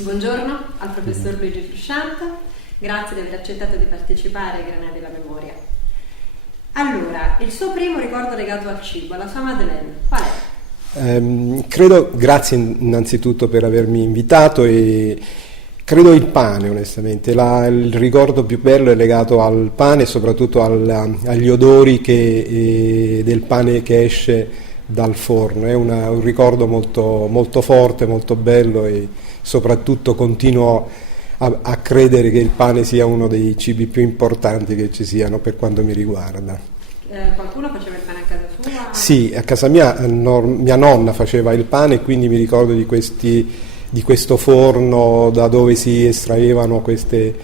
Buongiorno al professor Luigi Frusciante, grazie di aver accettato di partecipare ai Granelli della Memoria. Allora, il suo primo ricordo legato al cibo, alla sua Madeleine, qual è? Credo, grazie innanzitutto per avermi invitato, e credo il pane, onestamente. Il ricordo più bello è legato al pane e soprattutto agli odori del pane che esce dal forno. È un ricordo molto, molto forte, molto bello, e soprattutto continuo a credere che il pane sia uno dei cibi più importanti che ci siano per quanto mi riguarda. Qualcuno faceva il pane a casa sua? Sì, a casa mia mia nonna faceva il pane, e quindi mi ricordo di questo forno da dove si estraevano questi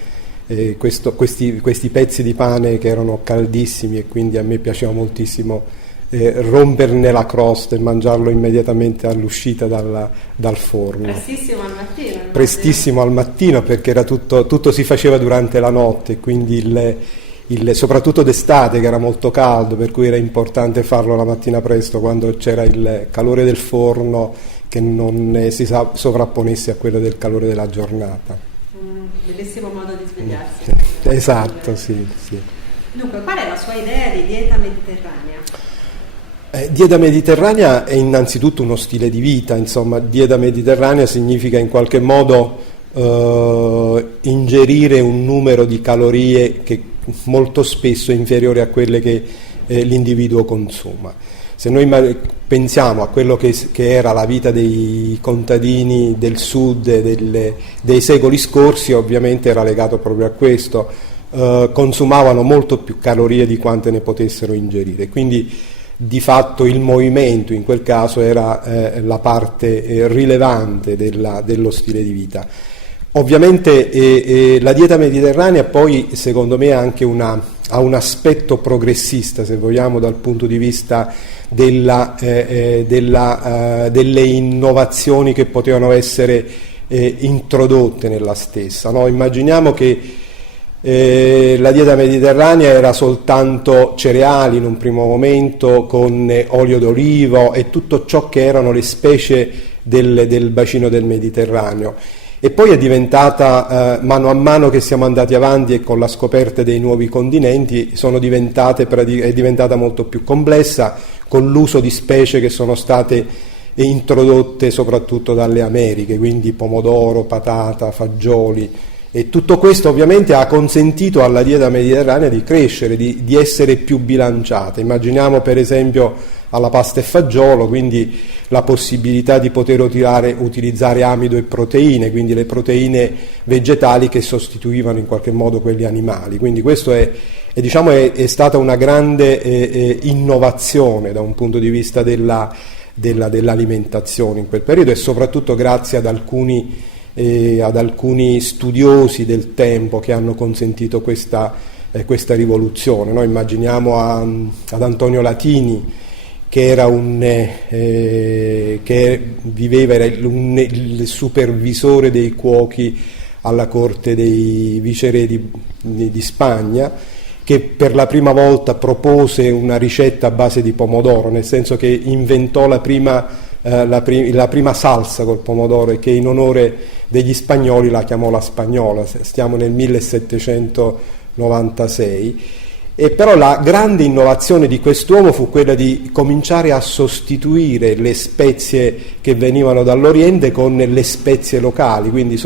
pezzi di pane che erano caldissimi, e quindi a me piaceva moltissimo romperne la crosta e mangiarlo immediatamente all'uscita dal forno. Prestissimo al mattino? Prestissimo al mattino, perché era tutto si faceva durante la notte, quindi soprattutto d'estate, che era molto caldo, per cui era importante farlo la mattina presto, quando c'era il calore del forno che non si sovrapponesse a quello del calore della giornata. Bellissimo modo di svegliarsi. Esatto, sì. Dunque, qual è la sua idea di dieta mediterranea? Dieta mediterranea è innanzitutto uno stile di vita, insomma. Dieta mediterranea significa in qualche modo ingerire un numero di calorie che molto spesso è inferiore a quelle che l'individuo consuma. Se noi pensiamo a quello che era la vita dei contadini del sud dei secoli scorsi, ovviamente era legato proprio a questo. Consumavano molto più calorie di quante ne potessero ingerire, quindi di fatto il movimento in quel caso era la parte rilevante dello stile di vita. Ovviamente la dieta mediterranea poi, secondo me, ha anche ha un aspetto progressista, se vogliamo, dal punto di vista delle innovazioni che potevano essere introdotte nella stessa, no? Immaginiamo che la dieta mediterranea era soltanto cereali in un primo momento, con olio d'olivo e tutto ciò che erano le specie del bacino del Mediterraneo, e poi è diventata mano a mano che siamo andati avanti e con la scoperta dei nuovi continenti è diventata molto più complessa, con l'uso di specie che sono state introdotte soprattutto dalle Americhe, quindi pomodoro, patata, fagioli. E tutto questo ovviamente ha consentito alla dieta mediterranea di crescere, di essere più bilanciata. Immaginiamo per esempio alla pasta e fagiolo, quindi la possibilità di poter utilizzare amido e proteine, quindi le proteine vegetali che sostituivano in qualche modo quelli animali. Quindi questo è stata una grande innovazione da un punto di vista dell'alimentazione in quel periodo, e soprattutto grazie ad alcuni studiosi del tempo che hanno consentito questa rivoluzione. Noi immaginiamo ad Antonio Latini, che era era il supervisore dei cuochi alla corte dei viceré di Spagna, che per la prima volta propose una ricetta a base di pomodoro, nel senso che inventò la prima salsa col pomodoro, e che in onore degli spagnoli la chiamò la spagnola. Stiamo nel 1796, e però la grande innovazione di quest'uomo fu quella di cominciare a sostituire le spezie che venivano dall'Oriente con le spezie locali, quindi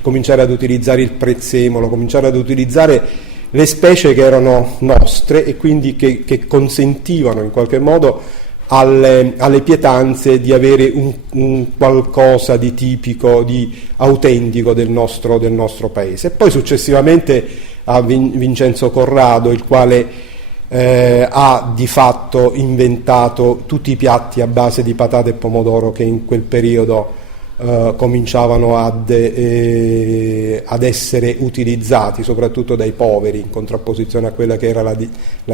cominciare ad utilizzare il prezzemolo, cominciare ad utilizzare le specie che erano nostre, e quindi che consentivano in qualche modo alle pietanze di avere un qualcosa di tipico, di autentico del nostro paese. E poi successivamente a Vincenzo Corrado, il quale ha di fatto inventato tutti i piatti a base di patate e pomodoro che in quel periodo cominciavano ad essere utilizzati soprattutto dai poveri, in contrapposizione a quella che era la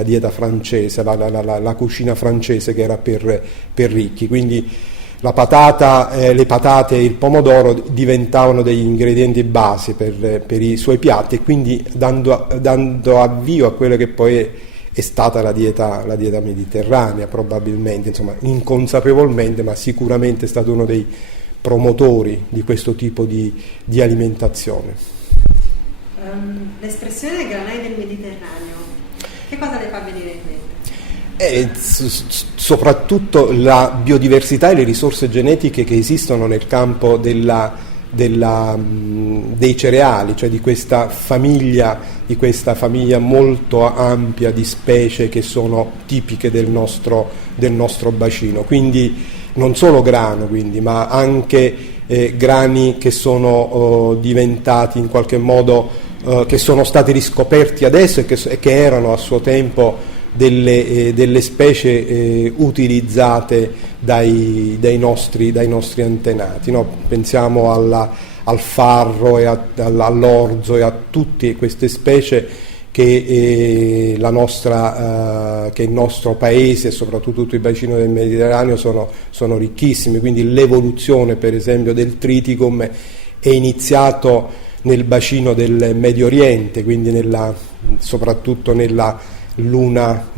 dieta francese, la cucina francese, che era per ricchi. Quindi le patate e il pomodoro diventavano degli ingredienti base per i suoi piatti, e quindi dando avvio a quello che poi è stata la dieta mediterranea, probabilmente, insomma, inconsapevolmente, ma sicuramente è stato uno dei promotori di questo tipo di alimentazione. L'espressione granai del Mediterraneo, che cosa le fa venire in mente? Soprattutto la biodiversità e le risorse genetiche che esistono nel campo dei cereali, cioè di questa famiglia molto ampia di specie che sono tipiche del nostro bacino. Quindi non solo grano, ma anche grani che sono diventati in qualche modo, che sono stati riscoperti adesso e che erano a suo tempo delle specie utilizzate dai nostri antenati, no? Pensiamo al farro e all'orzo e a tutte queste specie che che il nostro paese e soprattutto tutto il bacino del Mediterraneo sono ricchissimi. Quindi l'evoluzione per esempio del triticum è iniziato nel bacino del Medio Oriente, quindi soprattutto nella luna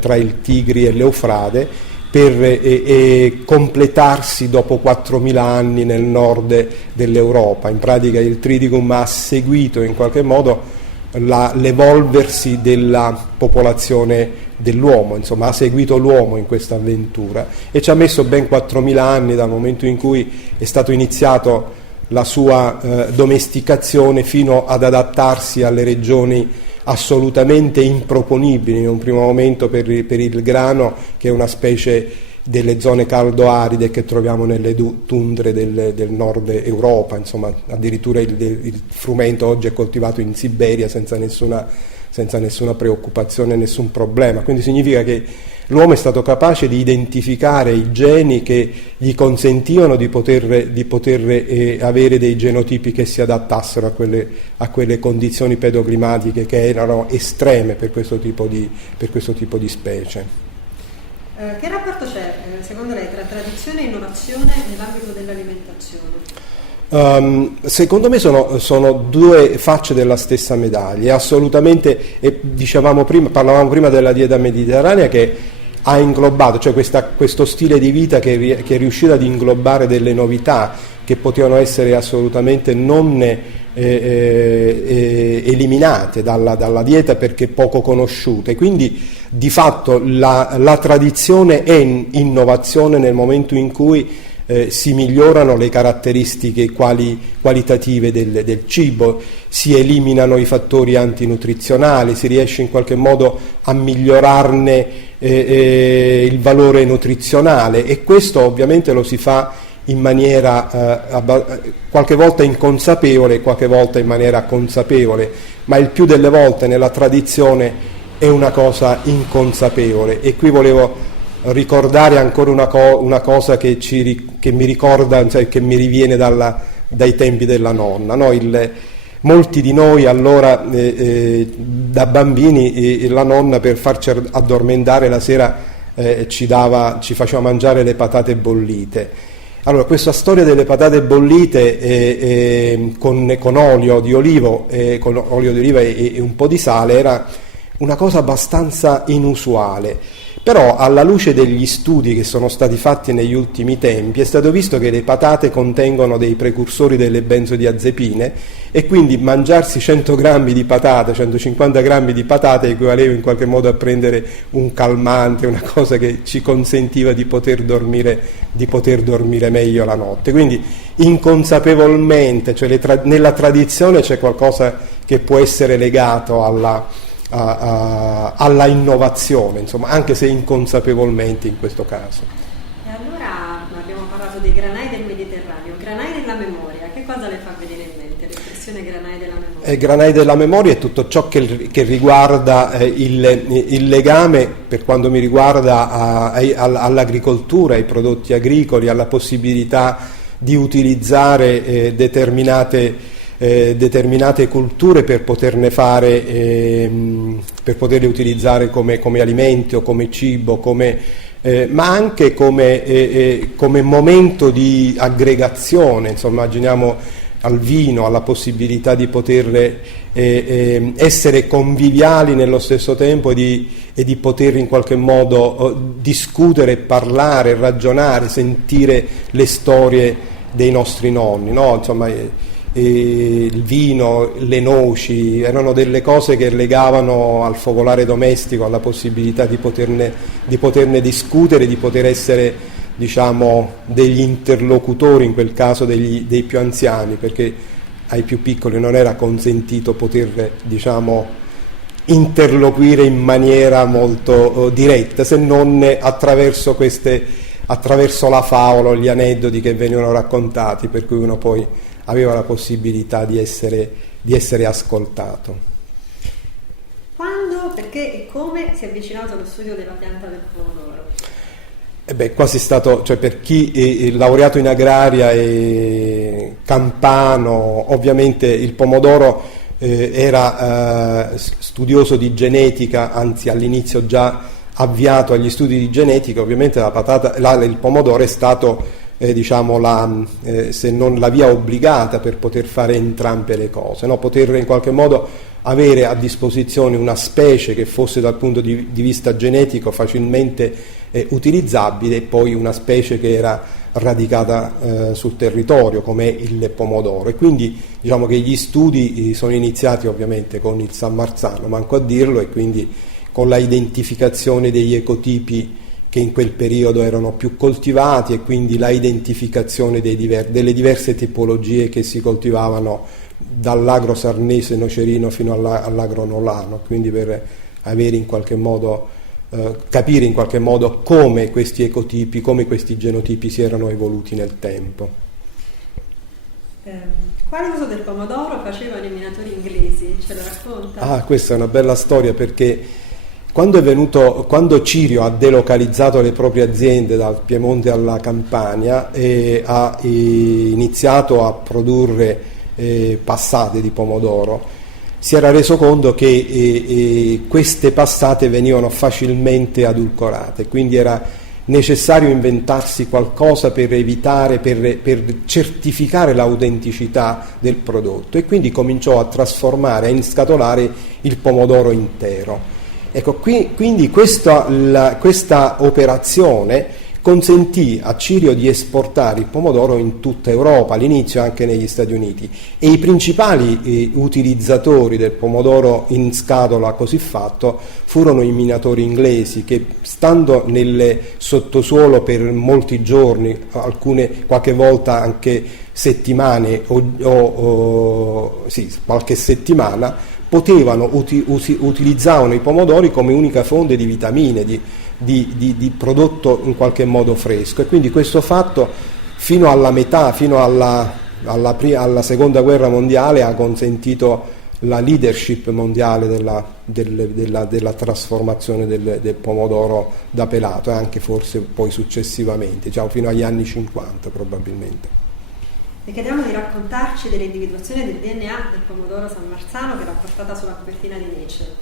tra il Tigri e l'Eufrate, per completarsi dopo 4.000 anni nel nord dell'Europa. In pratica il triticum ha seguito in qualche modo l'evolversi della popolazione dell'uomo, insomma ha seguito l'uomo in questa avventura e ci ha messo ben 4.000 anni dal momento in cui è stato iniziato la sua domesticazione fino ad adattarsi alle regioni assolutamente improponibili in un primo momento per il grano, che è una specie delle zone caldo-aride che troviamo nelle tundre del nord Europa, insomma addirittura il frumento oggi è coltivato in Siberia senza nessuna preoccupazione, nessun problema. Quindi significa che l'uomo è stato capace di identificare i geni che gli consentivano di poter avere dei genotipi che si adattassero a quelle condizioni pedoclimatiche che erano estreme per questo tipo di specie. Che rapporto c'è, secondo lei, tra tradizione e innovazione nell'ambito dell'alimentazione? Secondo me sono due facce della stessa medaglia, assolutamente. Parlavamo prima della dieta mediterranea che ha inglobato, cioè questo stile di vita che è riuscito ad inglobare delle novità che potevano essere assolutamente non eliminate dalla dieta perché poco conosciute. Quindi di fatto la tradizione è innovazione nel momento in cui si migliorano le caratteristiche qualitative del cibo, si eliminano i fattori antinutrizionali, si riesce in qualche modo a migliorarne il valore nutrizionale, e questo ovviamente lo si fa in maniera qualche volta inconsapevole, qualche volta in maniera consapevole, ma il più delle volte nella tradizione è una cosa inconsapevole. E qui volevo ricordare ancora una cosa che mi ricorda, cioè che mi riviene dai tempi della nonna, no? Molti di noi allora da bambini la nonna, per farci addormentare la sera, ci faceva mangiare le patate bollite. Allora, questa storia delle patate bollite con olio di oliva e un po' di sale era una cosa abbastanza inusuale. Però alla luce degli studi che sono stati fatti negli ultimi tempi è stato visto che le patate contengono dei precursori delle benzodiazepine, e quindi mangiarsi 100 grammi di patate, 150 grammi di patate equivaleva in qualche modo a prendere un calmante, una cosa che ci consentiva di poter dormire meglio la notte. Quindi inconsapevolmente, cioè nella tradizione c'è qualcosa che può essere legato alla innovazione, insomma, anche se inconsapevolmente in questo caso. E allora abbiamo parlato dei granai del Mediterraneo, granai della memoria, che cosa le fa venire in mente l'espressione granai della memoria? Granai della memoria è tutto ciò che riguarda il legame, per quanto mi riguarda, all'agricoltura, ai prodotti agricoli, alla possibilità di utilizzare determinate culture per poterle utilizzare come alimenti o come cibo, ma anche come momento di aggregazione. Insomma, immaginiamo al vino, alla possibilità di poter essere conviviali nello stesso tempo e di poter in qualche modo discutere, parlare, ragionare, sentire le storie dei nostri nonni, no? Insomma, il vino, le noci, erano delle cose che legavano al focolare domestico, alla possibilità di poterne discutere, di poter essere, diciamo, degli interlocutori, in quel caso dei più anziani, perché ai più piccoli non era consentito poter, diciamo, interloquire in maniera molto diretta, se non attraverso la favola, gli aneddoti che venivano raccontati, per cui uno poi aveva la possibilità di essere ascoltato. Quando, perché e come si è avvicinato allo studio della pianta del pomodoro? Qua si è stato, cioè, per chi è laureato in agraria e campano, ovviamente il pomodoro era studioso di genetica, anzi all'inizio già avviato agli studi di genetica. Ovviamente il pomodoro è stato diciamo se non la via obbligata per poter fare entrambe le cose, no? Poter in qualche modo avere a disposizione una specie che fosse dal punto di vista genetico facilmente utilizzabile, e poi una specie che era radicata sul territorio come il pomodoro. E quindi diciamo che gli studi sono iniziati ovviamente con il San Marzano, manco a dirlo, e quindi con la identificazione degli ecotipi che in quel periodo erano più coltivati, e quindi la identificazione delle diverse tipologie che si coltivavano dall'agro sarnese nocerino fino all'agro nolano, quindi per avere in qualche modo capire in qualche modo come questi ecotipi, come questi genotipi si erano evoluti nel tempo. Quale uso del pomodoro facevano i minatori inglesi? Ce lo racconta? Questa è una bella storia, perché quando Cirio ha delocalizzato le proprie aziende dal Piemonte alla Campania e ha iniziato a produrre passate di pomodoro, si era reso conto che queste passate venivano facilmente adulcorate, quindi era necessario inventarsi qualcosa per evitare, per certificare l'autenticità del prodotto, e quindi cominciò a trasformare, a inscatolare il pomodoro intero. Ecco, quindi questa operazione consentì a Cirio di esportare il pomodoro in tutta Europa, all'inizio anche negli Stati Uniti, e i principali utilizzatori del pomodoro in scatola così fatto furono i minatori inglesi, che stando nel sottosuolo per molti giorni, qualche volta anche settimane qualche settimana, utilizzavano i pomodori come unica fonte di vitamine, di prodotto in qualche modo fresco. E quindi questo fatto fino alla seconda guerra mondiale ha consentito la leadership mondiale della trasformazione del pomodoro da pelato, e anche forse poi successivamente, diciamo fino agli anni 50 probabilmente. Le chiediamo di raccontarci dell'individuazione del DNA del pomodoro San Marzano che l'ha portata sulla copertina di Nature.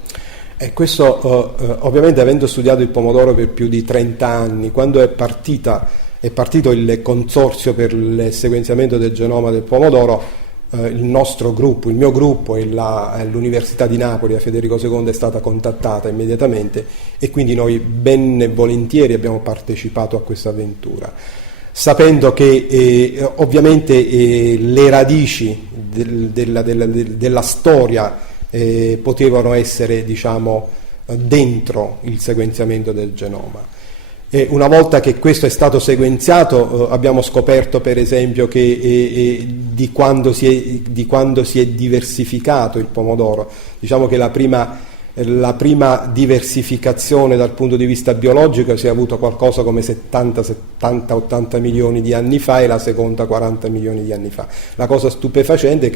E questo ovviamente, avendo studiato il pomodoro per più di 30 anni, quando è partito il consorzio per il sequenziamento del genoma del pomodoro, il mio gruppo e l'Università di Napoli, a Federico II, è stata contattata immediatamente, e quindi noi ben volentieri abbiamo partecipato a questa avventura, sapendo che ovviamente le radici della storia potevano essere, diciamo, dentro il sequenziamento del genoma. E una volta che questo è stato sequenziato, abbiamo scoperto per esempio che di quando si è diversificato il pomodoro. Diciamo che la prima diversificazione dal punto di vista biologico si è avuto qualcosa come 70-80 milioni di anni fa, e la seconda 40 milioni di anni fa. La cosa stupefacente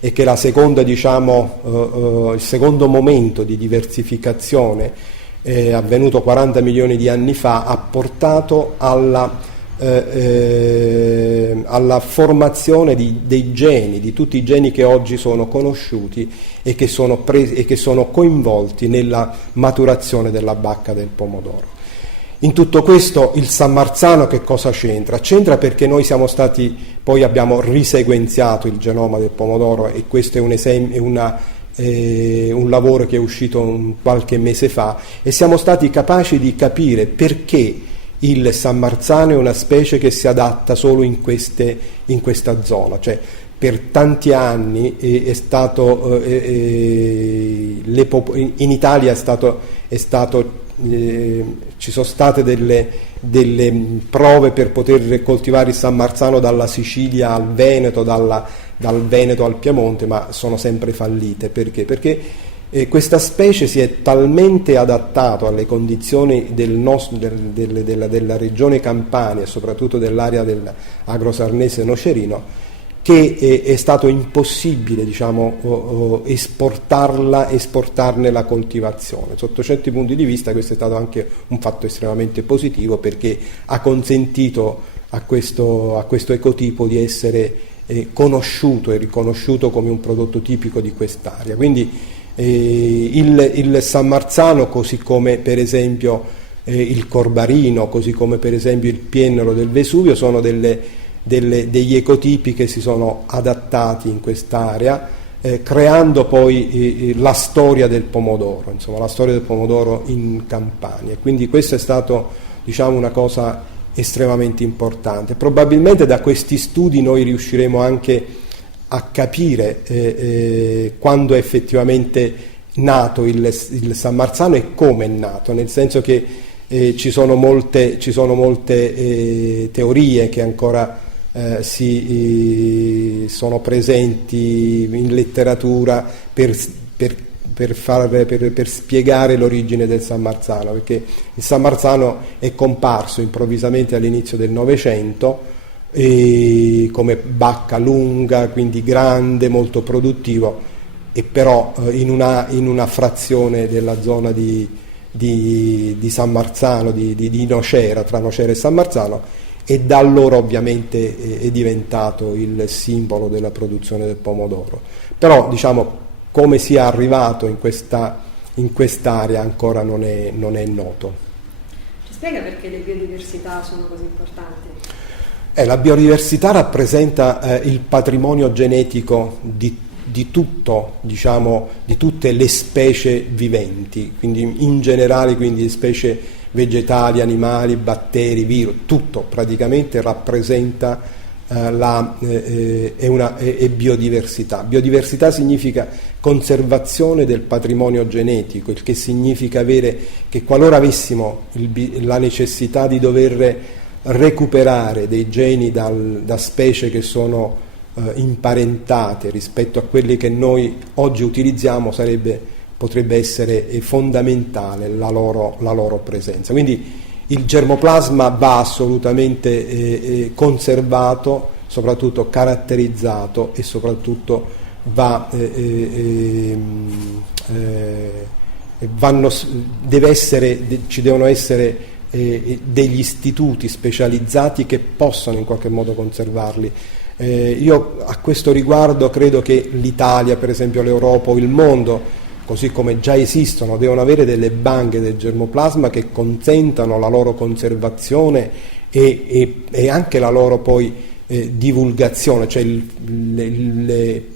è che la seconda, diciamo, il secondo momento di diversificazione avvenuto 40 milioni di anni fa ha portato alla formazione dei geni, di tutti i geni che oggi sono conosciuti e che sono coinvolti nella maturazione della bacca del pomodoro. In tutto questo il San Marzano che cosa c'entra? C'entra perché noi poi abbiamo risequenziato il genoma del pomodoro, e questo è un lavoro che è uscito qualche mese fa, e siamo stati capaci di capire perché il San Marzano è una specie che si adatta solo in questa zona, cioè per tanti anni è stato in Italia ci sono state delle prove per poter coltivare il San Marzano dalla Sicilia al Veneto, dal Veneto al Piemonte, ma sono sempre fallite. Perché questa specie si è talmente adattato alle condizioni della regione Campania e soprattutto dell'area dell'Agro-Sarnese Nocerino, che è stato impossibile, diciamo, esportarne la coltivazione. Sotto certi punti di vista questo è stato anche un fatto estremamente positivo, perché ha consentito a questo ecotipo di essere conosciuto e riconosciuto come un prodotto tipico di quest'area. Quindi il San Marzano, così come per esempio il Corbarino, così come per esempio il Piennolo del Vesuvio, sono degli ecotipi che si sono adattati in quest'area, creando poi la storia del pomodoro, insomma la storia del pomodoro in Campania. Quindi questo è stato, diciamo, una cosa estremamente importante. Probabilmente da questi studi noi riusciremo anche a capire quando è effettivamente nato il San Marzano e come è nato, nel senso che ci sono molte teorie che ancora sono presenti in letteratura per spiegare l'origine del San Marzano, perché il San Marzano è comparso improvvisamente all'inizio del Novecento come bacca lunga, quindi grande, molto produttivo, e però in una frazione della zona di San Marzano, di Nocera, tra Nocera e San Marzano, e da allora ovviamente è diventato il simbolo della produzione del pomodoro. Però, diciamo, come sia arrivato in quest'area ancora non è noto. Ci spiega perché le biodiversità sono così importanti? La biodiversità rappresenta il patrimonio genetico di tutto, diciamo, di tutte le specie viventi, quindi in generale, quindi specie vegetali, animali, batteri, virus, tutto praticamente rappresenta è biodiversità. Biodiversità significa conservazione del patrimonio genetico, il che significa avere che qualora avessimo la necessità di dover recuperare dei geni da specie che sono imparentate rispetto a quelli che noi oggi utilizziamo, potrebbe essere fondamentale la loro presenza. Quindi il germoplasma va assolutamente conservato, soprattutto caratterizzato, e soprattutto ci devono essere degli istituti specializzati che possano in qualche modo conservarli. Io a questo riguardo credo che l'Italia, per esempio l'Europa o il mondo, così come già esistono, devono avere delle banche del germoplasma che consentano la loro conservazione e anche la loro poi divulgazione, cioè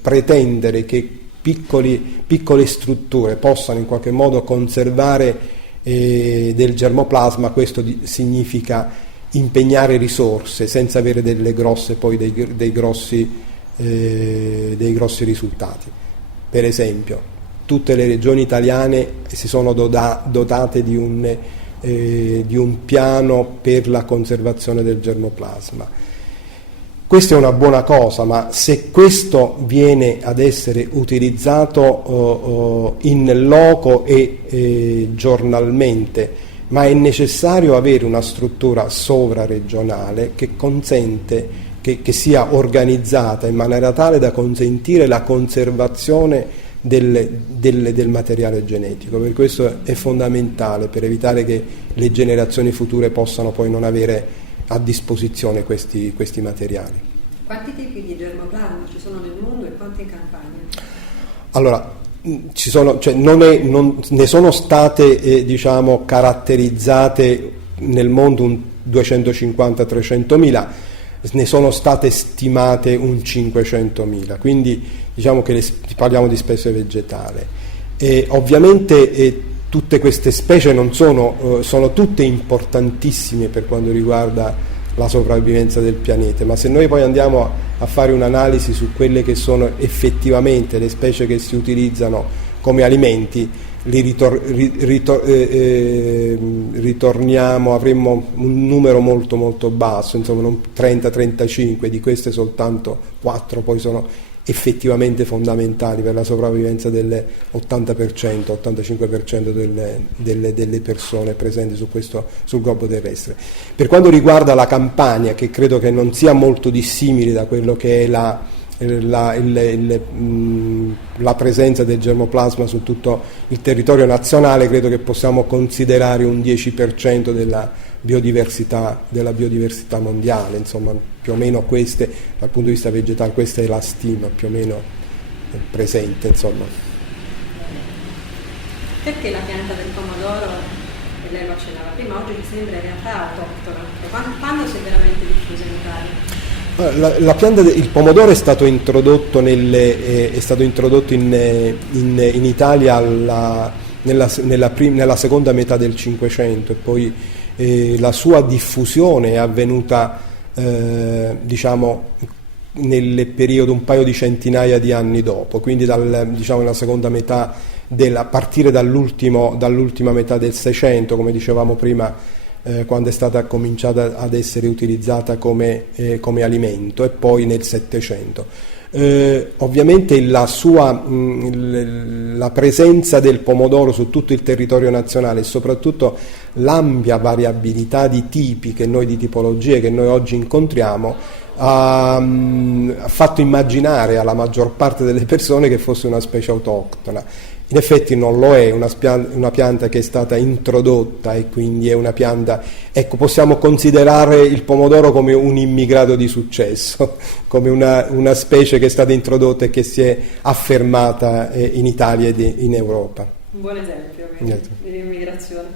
pretendere che piccole strutture possano in qualche modo conservare del germoplasma. Questo significa impegnare risorse senza avere dei grossi risultati. Per esempio, tutte le regioni italiane si sono dotate di un piano per la conservazione del germoplasma. Questa è una buona cosa, ma se questo viene ad essere utilizzato in loco e giornalmente, ma è necessario avere una struttura sovraregionale che consente, che sia organizzata in maniera tale da consentire la conservazione del materiale genetico. Per questo è fondamentale, per evitare che le generazioni future possano poi non avere a disposizione questi materiali. Quanti tipi di germoplasma ci sono nel mondo e quanti in Campania? Allora, ne sono state diciamo caratterizzate nel mondo un 250-300.000, ne sono state stimate un 500.000, quindi diciamo che parliamo di specie vegetale. Ovviamente tutte queste specie non sono, sono tutte importantissime per quanto riguarda la sopravvivenza del pianeta, ma se noi poi andiamo a fare un'analisi su quelle che sono effettivamente le specie che si utilizzano come alimenti, ritorniamo, avremmo un numero molto molto basso, insomma 30-35, di queste soltanto 4 poi sono effettivamente fondamentali per la sopravvivenza dell'80%, 85% delle persone presenti sul globo terrestre. Per quanto riguarda la Campania, che credo che non sia molto dissimile da quello che è la presenza del germoplasma su tutto il territorio nazionale, credo che possiamo considerare un 10% della biodiversità mondiale, insomma più o meno queste, dal punto di vista vegetale, questa è la stima più o meno presente, insomma. Perché la pianta del pomodoro, e lei lo accennava prima, oggi ci sembra in realtà autoctona? Quando si è veramente diffusa in Italia? La pianta il pomodoro è stato introdotto in Italia nella seconda metà del Cinquecento, e poi la sua diffusione è avvenuta diciamo nel periodo un paio di centinaia di anni dopo, quindi nella seconda metà a partire dall'ultima metà del Seicento, come dicevamo prima, quando è stata cominciata ad essere utilizzata come alimento, e poi nel Settecento. Ovviamente la presenza del pomodoro su tutto il territorio nazionale e soprattutto l'ampia variabilità di tipi di tipologie che noi oggi incontriamo ha fatto immaginare alla maggior parte delle persone che fosse una specie autoctona. In effetti non lo è, una pianta che è stata introdotta, e quindi è una pianta, ecco, possiamo considerare il pomodoro come un immigrato di successo, come una specie che è stata introdotta e che si è affermata in Italia e in Europa. Un buon esempio di immigrazione.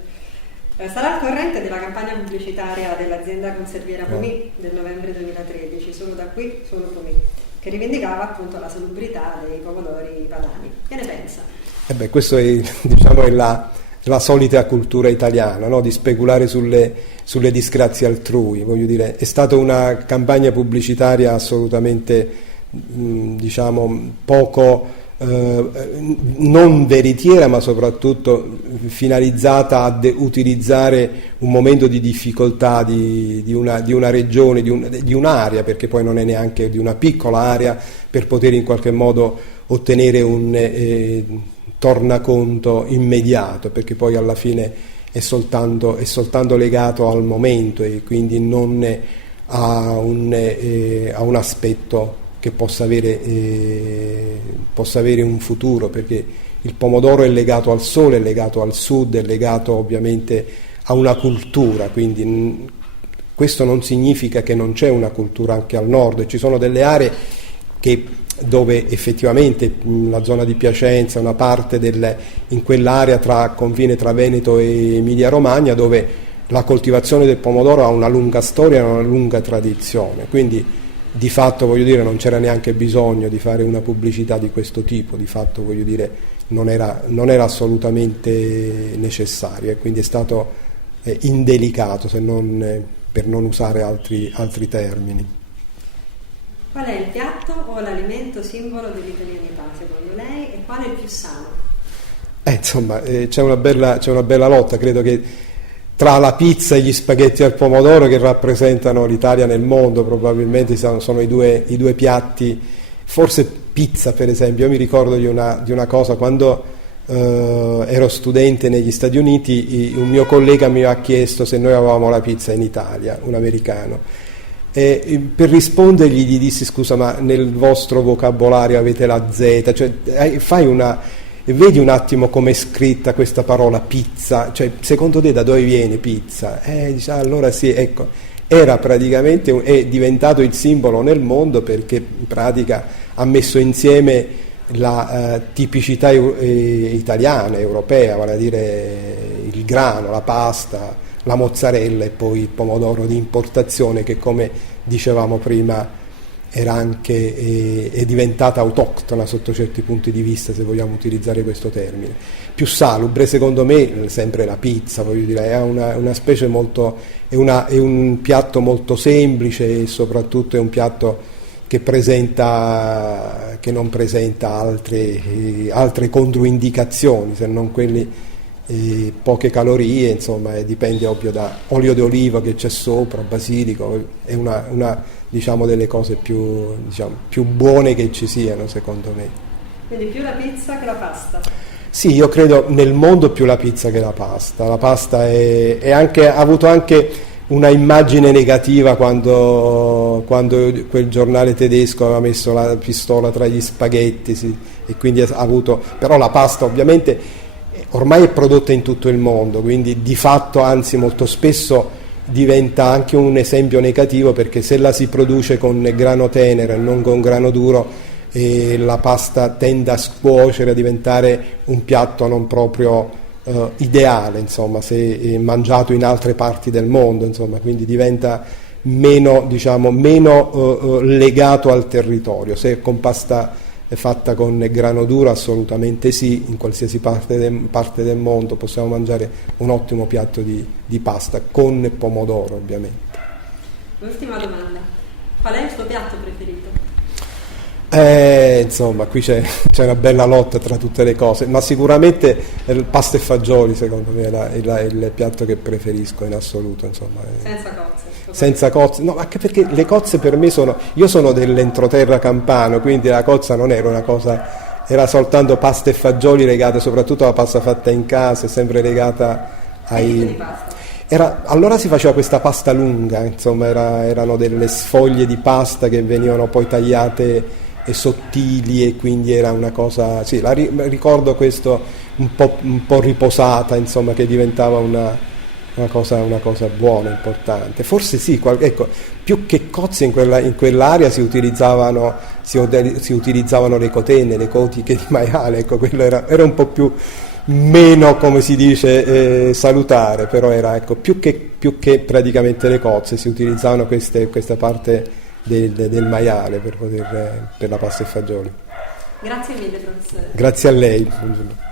Sarà al corrente della campagna pubblicitaria dell'azienda conserviera Pomì del novembre 2013, solo da qui, solo Pomì, che rivendicava appunto la salubrità dei pomodori padani. Che ne pensa? Questo è, diciamo, è la solita cultura italiana, no? Di speculare sulle disgrazie altrui. Voglio dire, è stata una campagna pubblicitaria assolutamente, diciamo, poco non veritiera, ma soprattutto finalizzata ad utilizzare un momento di difficoltà di una regione, di un'area, perché poi non è neanche di una piccola area, per poter in qualche modo ottenere un tornaconto immediato, perché poi alla fine è soltanto legato al momento e quindi non a un aspetto che possa avere un futuro, perché il pomodoro è legato al sole, è legato al sud, è legato ovviamente a una cultura, quindi questo non significa che non c'è una cultura anche al nord. Ci sono delle aree dove effettivamente la zona di Piacenza, una parte in quell'area confine tra Veneto e Emilia Romagna, dove la coltivazione del pomodoro ha una lunga storia, una lunga tradizione, quindi di fatto, voglio dire, non c'era neanche bisogno di fare una pubblicità di questo tipo, di fatto, voglio dire, non era assolutamente necessario, e quindi è stato indelicato, se non per non usare altri termini. Qual è il piatto o l'alimento simbolo dell'italianità secondo lei, e qual è il più sano? Insomma, c'è una bella lotta, credo che tra la pizza e gli spaghetti al pomodoro, che rappresentano l'Italia nel mondo, probabilmente sono i due piatti. Forse pizza, per esempio, io mi ricordo di una cosa, quando ero studente negli Stati Uniti, un mio collega mi ha chiesto se noi avevamo la pizza in Italia, un americano. E per rispondergli gli dissi: scusa, ma nel vostro vocabolario avete la Z, cioè vedi un attimo com'è scritta questa parola pizza, cioè secondo te da dove viene pizza? Dice, allora sì, ecco, era praticamente, è diventato il simbolo nel mondo, perché in pratica ha messo insieme la tipicità italiana, europea, vale a dire il grano, la pasta, la mozzarella, e poi il pomodoro di importazione, che, come dicevamo prima, era anche è diventata autoctona sotto certi punti di vista, se vogliamo utilizzare questo termine. Più salubre secondo me sempre la pizza, voglio dire, è una specie molto, è un piatto molto semplice e soprattutto è un piatto che non presenta altre controindicazioni se non quelli poche calorie, insomma, dipende ovvio da olio d'oliva che c'è sopra, basilico, è una diciamo delle cose più buone che ci siano secondo me. Quindi più la pizza che la pasta? Sì, io credo nel mondo più la pizza che la pasta. La pasta ha avuto anche una immagine negativa quando quel giornale tedesco aveva messo la pistola tra gli spaghetti, sì, e quindi ha avuto, però la pasta ovviamente ormai è prodotta in tutto il mondo, quindi di fatto, anzi molto spesso diventa anche un esempio negativo, perché se la si produce con grano tenero e non con grano duro, la pasta tende a scuocere, a diventare un piatto non proprio ideale, insomma, se mangiato in altre parti del mondo, insomma, quindi diventa meno legato al territorio. Se con pasta è fatta con grano duro, assolutamente sì, in qualsiasi parte del mondo possiamo mangiare un ottimo piatto di pasta con pomodoro, ovviamente. L'ultima domanda: qual è il suo piatto preferito? Insomma, qui c'è una bella lotta tra tutte le cose, ma sicuramente pasta e fagioli secondo me è il piatto che preferisco in assoluto, insomma. Senza cozze? Senza cozze, no, anche perché le cozze per me io sono dell'entroterra campano, quindi la cozza non era una cosa, era soltanto pasta e fagioli, legate soprattutto alla pasta fatta in casa, sempre legata di pasta? Allora si faceva questa pasta lunga, insomma, erano delle sfoglie di pasta che venivano poi tagliate e sottili, e quindi era una cosa, sì, ricordo questo un po' riposata, insomma, che diventava una cosa buona, importante. Forse sì, ecco, più che cozze in quell'area si utilizzavano le cotenne, le cotiche di maiale, ecco, quello era un po' più meno, come si dice, salutare, però era, ecco, più che praticamente le cozze si utilizzavano questa parte del maiale per la pasta e fagioli. Grazie mille, professore. Grazie a lei. Buongiorno.